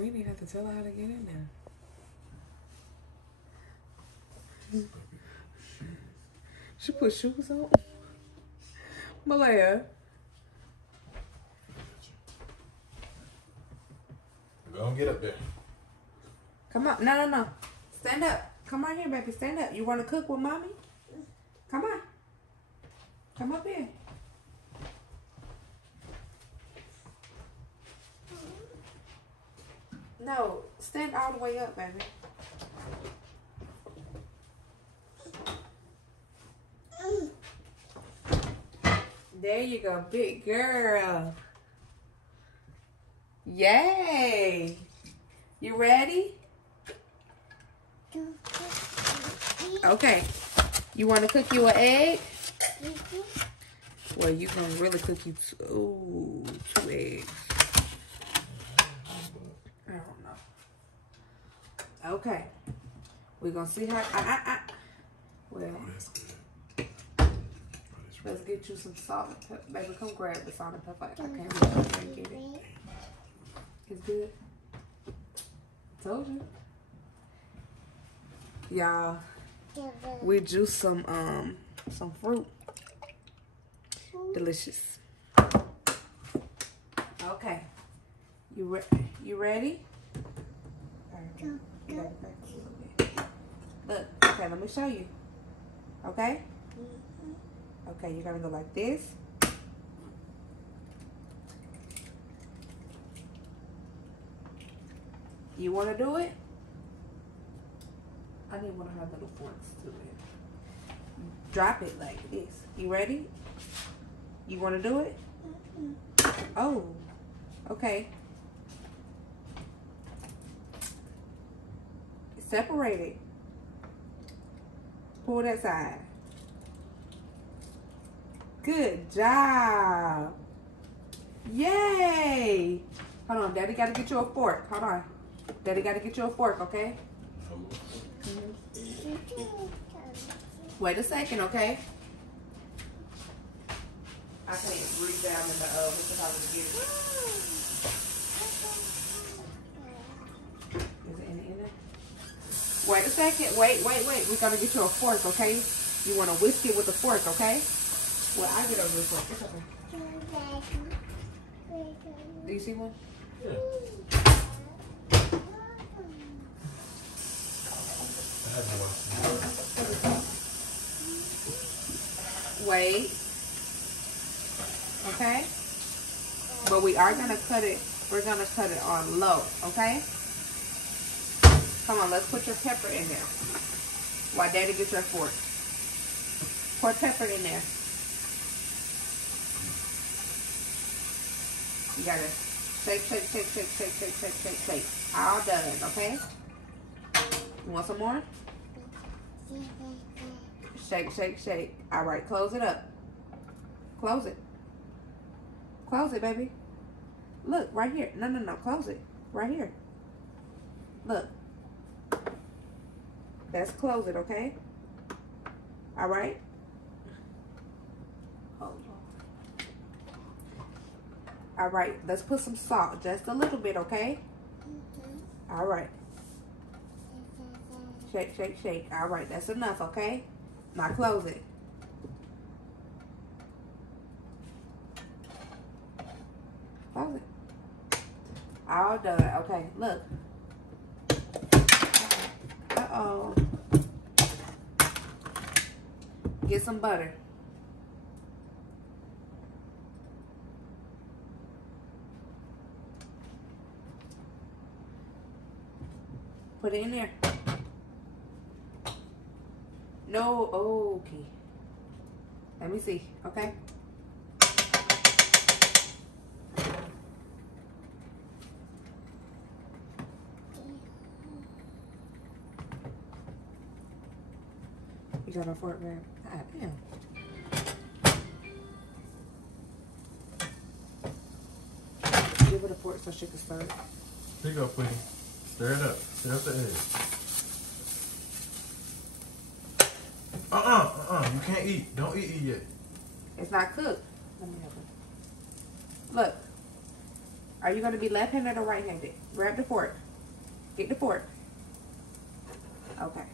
We didn't have to tell her how to get in there. She put shoes on. Malaya. Go and get up there. Come on. No. Stand up. Come right here, baby. Stand up. You want to cook with mommy? Come on. Come up here. No. Stand all the way up, baby. There you go, big girl. Yay. You ready? Okay. You want to cook you an egg? Well, you gonna really cook you two eggs. I don't know. Okay. We're gonna see how. Well, let's get you some salt and pepper. Baby, come grab the salt and pepper. I can't reach over there and get it. It's good. Told you. Y'all, we juice some fruit. Delicious. Okay. You ready? Look, okay, let me show you. Okay? Okay, you're gonna go like this. You wanna do it? I need one of her little forks to it. Drop it like this. You ready? You wanna do it? Oh, okay. Separate it. Pull that side. Good job. Yay. Hold on, Daddy gotta get you a fork. Hold on. Daddy gotta get you a fork, okay? Wait a second, okay? I can't reach down in the oven because I was getting it. Is it in there? Wait a second. Wait. We gotta get you a fork, okay? You wanna whisk it with a fork, okay? Well, I get over the fork. It's okay. Do you see one? Yeah. Wait. Okay? But we are gonna cut it. We're gonna cut it on low, okay? Come on, let's put your pepper in there. While Daddy gets your fork. Pour pepper in there. You gotta shake. All done, okay? You want some more? Shake. All right, close it up. Close it. Close it, baby. Look, right here. No. Close it. Right here. Look. Let's close it, okay? All right? Hold on. All right, let's put some salt. Just a little bit, okay? All right. Shake. All right, that's enough, okay? Now close it. Close it. All done. Okay, look. Uh-oh. Get some butter. Put it in there. No, okay. Let me see, okay? You got a fork, man? God damn. Give it a fork so she can stir it. Pick up, please. Stir it up. Stir up the egg. You can't eat. Don't eat it yet. It's not cooked. Let me help it. Look. Are you going to be left-handed or right-handed? Grab the fork. Get the fork. Okay.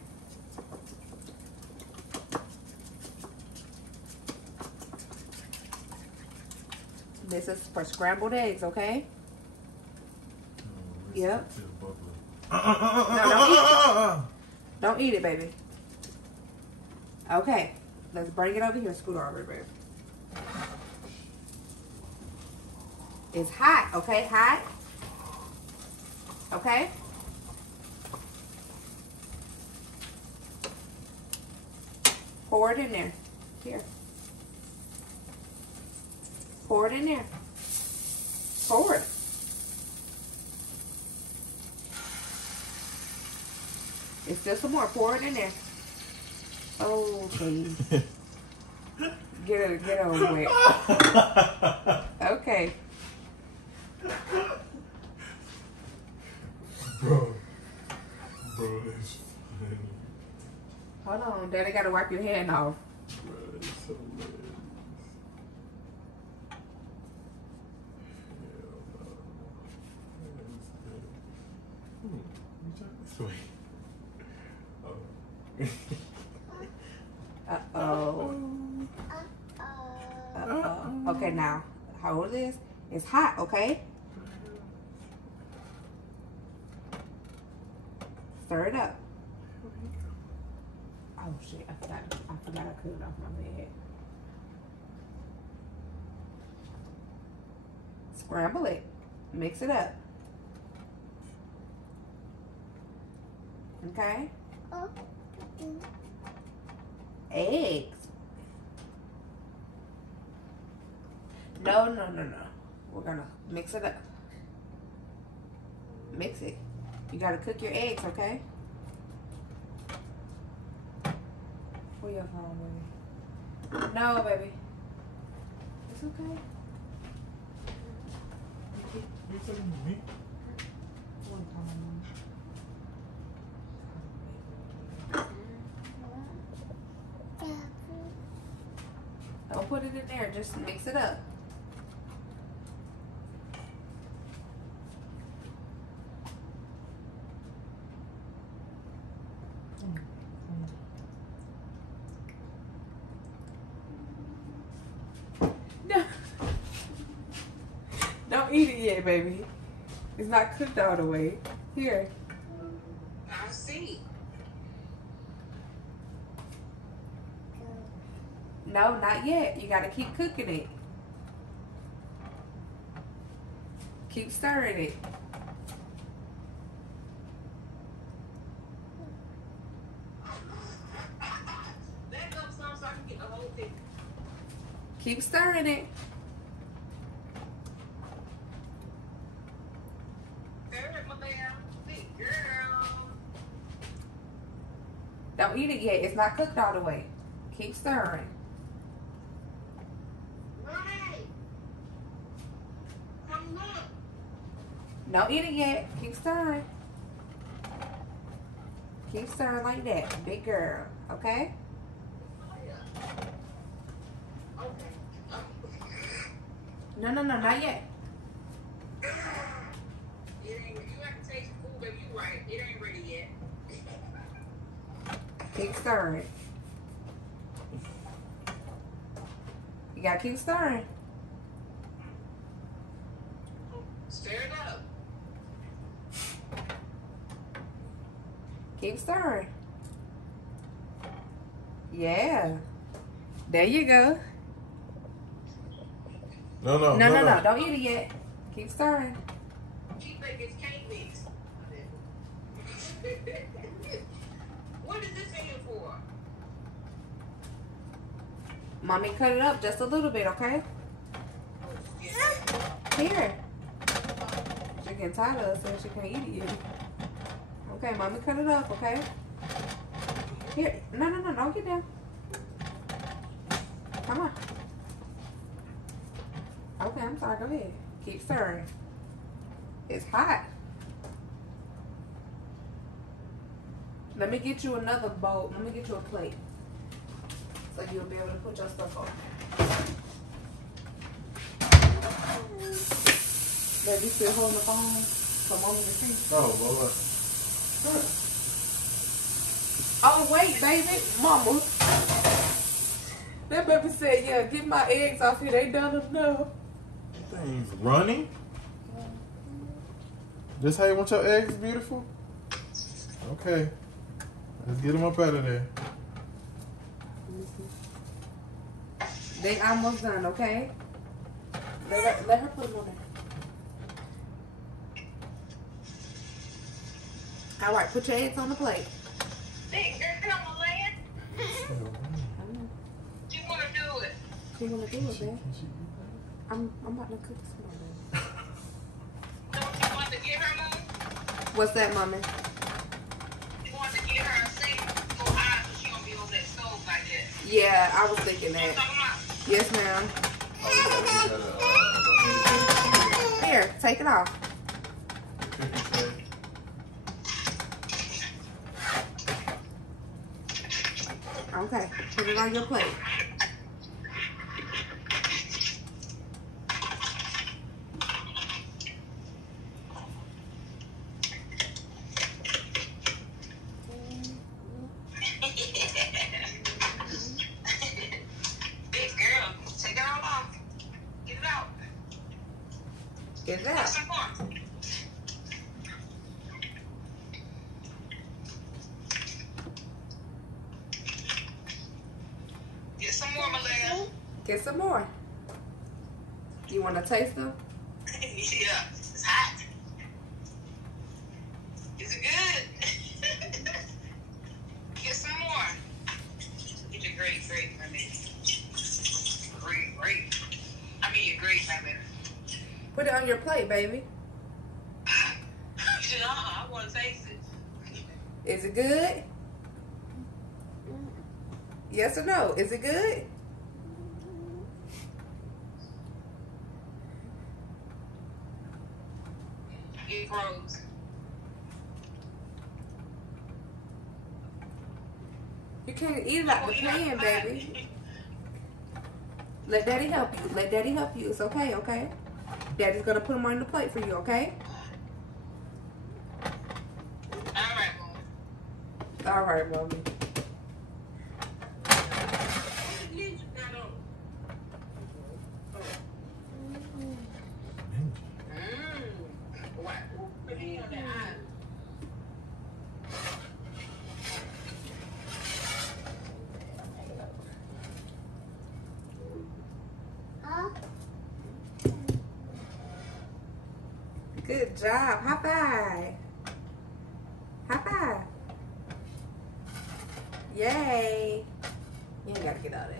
This is for scrambled eggs, okay? Yep. No, don't eat it, baby. Okay. Let's bring it over here. Scoot over, baby. It's hot, okay? Hot. Okay? Pour it in there. Here. Pour it in there. Pour it. It's still some more. Pour it in there. Oh, please. Get over it. Okay. Bro, it's funny. Hold on, Daddy gotta wipe your hand off. Bro, it's hilarious. Hell no. Uh-oh. Uh-oh. Okay, now, hold this. It's hot, okay? Stir it up. Oh, shit. I forgot I cut it off my bed. Scramble it. Mix it up. Okay? Eggs. No. We're gonna mix it up. Mix it. You gotta cook your eggs, okay? Where your phone, baby? No, baby. It's okay. You talking to me? Don't put it in there. Just mix it up. No. Don't eat it yet, baby. It's not cooked all the way. Here. I see. No, not yet. You gotta keep cooking it. Keep stirring it. Back up some so I can get the whole thing. Keep stirring it. Stir it, my damn big girl. Don't eat it yet. It's not cooked all the way. Keep stirring. Right. Come look. Don't eat it yet. Keep stirring. Keep stirring like that. Big girl. Okay? Okay. No, not yet. It ain't, you have to taste the food, baby. You right. It ain't ready yet. Keep stirring. You gotta keep stirring. Stir it up. Keep stirring. Yeah. There you go. No. No. Don't eat it yet. Keep stirring. Keep making cake mix. What is this in for? Mommy cut it up just a little bit, okay? Here. She getting tired of us saying she can't eat it yet. Okay, Mommy cut it up, okay? Here. No. Don't get down. Come on. Okay, I'm sorry. Go ahead. Keep stirring. It's hot. Let me get you another bowl. Let me get you a plate. So you'll be able to put your stuff on. Baby, still holding the phone for Mama to see. Oh, well, Oh, wait, baby. Mama. That baby said, yeah, get my eggs off here. They done enough. thing's running. This how you want your eggs, beautiful? Okay. Let's get them up out of there. They almost done, okay? Let her put them on there. All right, put your eggs on the plate. Hey, girl, come on, Land. You want to do it? She gonna do it, babe. I'm about to cook some more. Don't you want to get her, Mom? What's that, Mommy? You want to get her a sink so high so she don't be on that stove like that? Yeah, I was thinking You know what I'm that. talking about? Yes, ma'am. Here, take it off. Okay, put it on your plate. Big girl, take it all off. Get it out. Get it Have out. some more. Get some more, Malaya. Get some more. You want to taste them? Yeah, it's hot. Is it good? Get some more. Get your grape, I mean. Grape. I mean your grape, I mean. Put it on your plate, baby. I want to taste it. Is it good? Yes or no? Is it good? It grows. You can't eat it out the pan, baby. Let Daddy help you. Let Daddy help you. It's okay, okay? Daddy's gonna put them on the plate for you, okay? All right, Mom. All right, Mommy. Good job. High five. High five. Yay. You ain't gotta get out of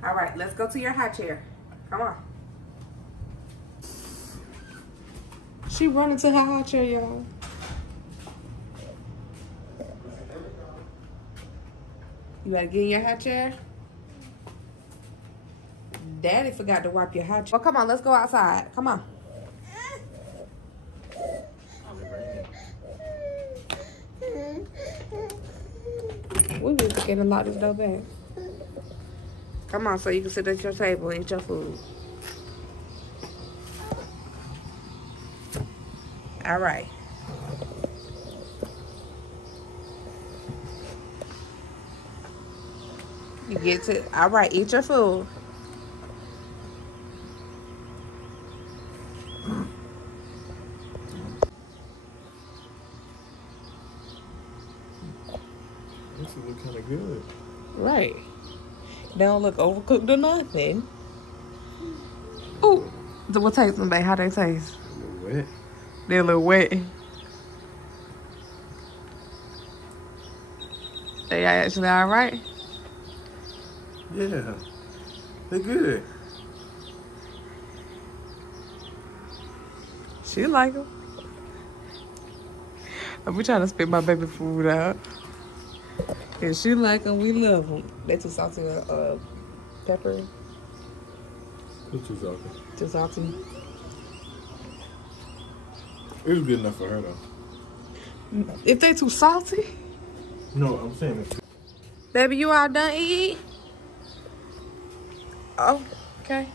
that. All right, let's go to your high chair. Come on. She running to her high chair, y'all. You gotta get in your high chair. Daddy forgot to wipe your high chair. Well, come on, let's go outside. Come on. We need to get a lot of this dough back. Come on, so you can sit at your table and eat your food. All right. You get to, all right, eat your food. This look kind of good. Right. They don't look overcooked or nothing. Ooh. So what taste them, babe? How they taste? A little wet. They're a little wet. They actually all right? Yeah. They're good. She like them. I'm trying to spit my baby food out. And she like them, we love them. They too salty with pepper. It's too salty. Too salty. It was good enough for her, though. If they too salty? No, I'm saying it's Baby, you all done eat? Oh, okay.